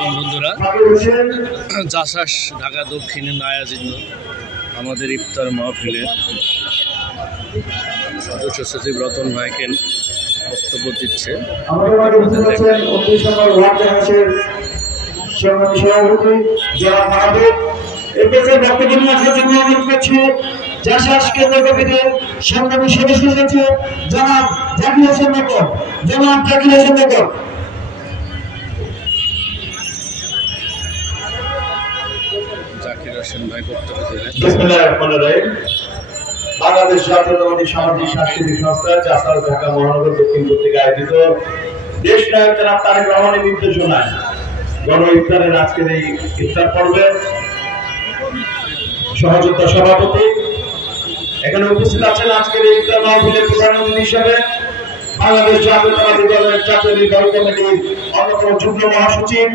বন্ধুরা, জাসাস ঢাকা দক্ষিণে আয়োজিত আমাদের ইফতার মাহফিলে সদস্য সচিব রতন ভাইকে বক্তব্য দিচ্ছে। জাসাস কেন্দ্র কমিটির সংগ্রামী সদস্য সচিব জনাব জাকির হোসেন নগর, জনাব জাকির হোসেন নগর। জাকির হোসেন ভাই বক্তব্য দিলেন। বাংলাদেশ জাতীয়তাবাদী সামাজিক সাংস্কৃতিক সংস্থা জাসাস ঢাকা মহানগর দক্ষিণ কর্তৃক আয়োজিত দেশ নায়ক জনাব তারেক রহমানের নির্দেশনায় গণ ইফতারের আজকের এই ইফতার পর্বে সহযোদ্ধা সভাপতি এখানে উপস্থিত আছেন। আজকের এই ইফতার মাহফিলের প্রধান অতিথি হিসেবে বাংলাদেশ জাতীয়তাবাদী দলের জাতীয় নির্বাহী কমিটির অন্যতম যুগ্ম মহাসচিব,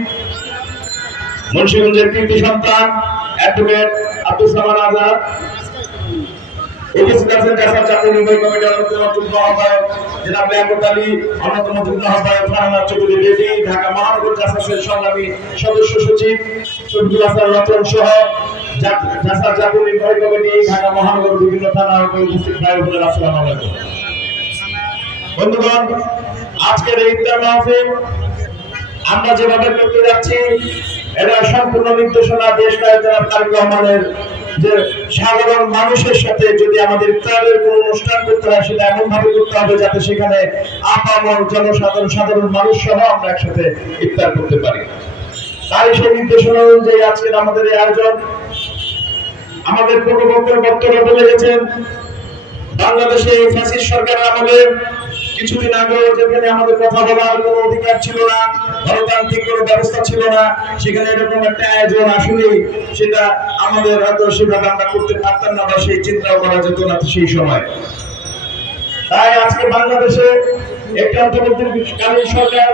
মুন্সিগঞ্জের কৃতি সন্তান অ্যাডভোকেট আব্দুল সামাদ আজাদ, উপস্থিত আছেন জাসাস জাতীয় নির্বাহী কমিটির অন্যতম যুগ্ম আহ্বায়ক জনাব লিয়াকত আলী, অন্যতম যুগ্ম আহ্বায়ক ফারহানা চৌধুরী বেবি, ঢাকা মহানগর জাসাসের সংগ্রামী সদস্য সচিব শফিকুল হাসান রতন সহ জাসাস জাতীয় নির্বাহী কমিটি ঢাকা মহানগর বিভিন্ন থানা উপস্থিত ভাই বোনেরা, আসসালামু আলাইকুম। বন্ধুগণ, আজকের এই ইফতার মাহফিল আমরা যেভাবে করতে যাচ্ছি এটা সম্পূর্ণ নির্দেশনা দেশ নায়ক জনাব তারেক রহমানের, যে সাধারণ মানুষের সাথে যদি আমাদের ইফতারের কোনো অনুষ্ঠান করতে হয় সেটা এমন ভাবে করতে হবে যাতে সেখানে আপামর সাধারণ মানুষ সহ আমরা একসাথে ইফতার করতে পারি। তাই সেই নির্দেশনা অনুযায়ী আজকের আমাদের এই আয়োজন। আমাদের পূর্ববর্তীর বক্তব্য বলে গেছেন, বাংলাদেশে ফ্যাসিস্ট সরকারের আমলে কিছুদিন আগে যেখানে আমাদের কথা বলার কোনো অধিকার ছিল না, গণতান্ত্রিক কোনো ব্যবস্থা ছিল না, সেখানে এরকম একটা আয়োজন আসলে সেটা আমাদের হয়তো সেভাবে আমরা করতে পারতাম না বা সেই চিন্তাও করা যেত না সেই সময়। তাই আজকে বাংলাদেশে একটি অন্তর্বর্তীকালীন সরকার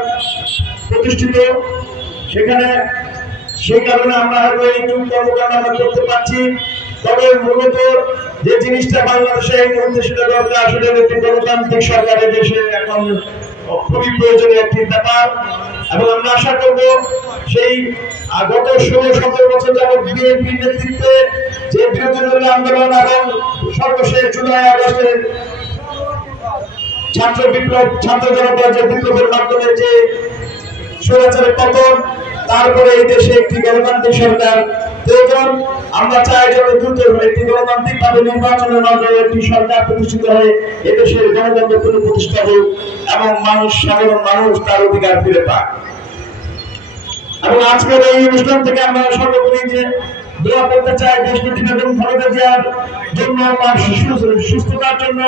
প্রতিষ্ঠিত, সেখানে সেই কারণে আমরা হয়তো এই কর্মকাণ্ড আমরা করতে পারছি। তবে মূলত যে জিনিসটা বাংলাদেশে এই মুহূর্তে সেটা দরকার, আসলে একটি গণতান্ত্রিক সরকারের দেশে এখন খুবই প্রয়োজনীয় একটি ব্যাপার। এবং আমরা আশা করব সেই গত 16-17 বছর যাবৎ বিএনপির নেতৃত্বে যে বিরোধী আন্দোলন এবং সর্বশেষ জুলাই আগস্টের ছাত্র বিপ্লব, ছাত্র জনতা যে বিপ্লবের মাধ্যমে যে স্বৈরাচারের পতন, তারপরে এই দেশে একটি গণতান্ত্রিক সরকার প্রয়োজন। আমরা চাই যাতে দ্রুত একটি গণতান্ত্রিক ভাবে নির্বাচনের মাধ্যমে একটি সরকার প্রতিষ্ঠিত হয়ে এদেশের গণতন্ত্র পুনঃপ্রতিষ্ঠা হোক এবং সাধারণ মানুষ তার অধিকার ফিরে পায়। এবং আজকের এই অনুষ্ঠান থেকে আমরা সর্বোপরি যে দোয়া করতে চাই দেশনেত্রী বেগম খালেদা জিয়ার জন্য, সুস্থতার জন্য।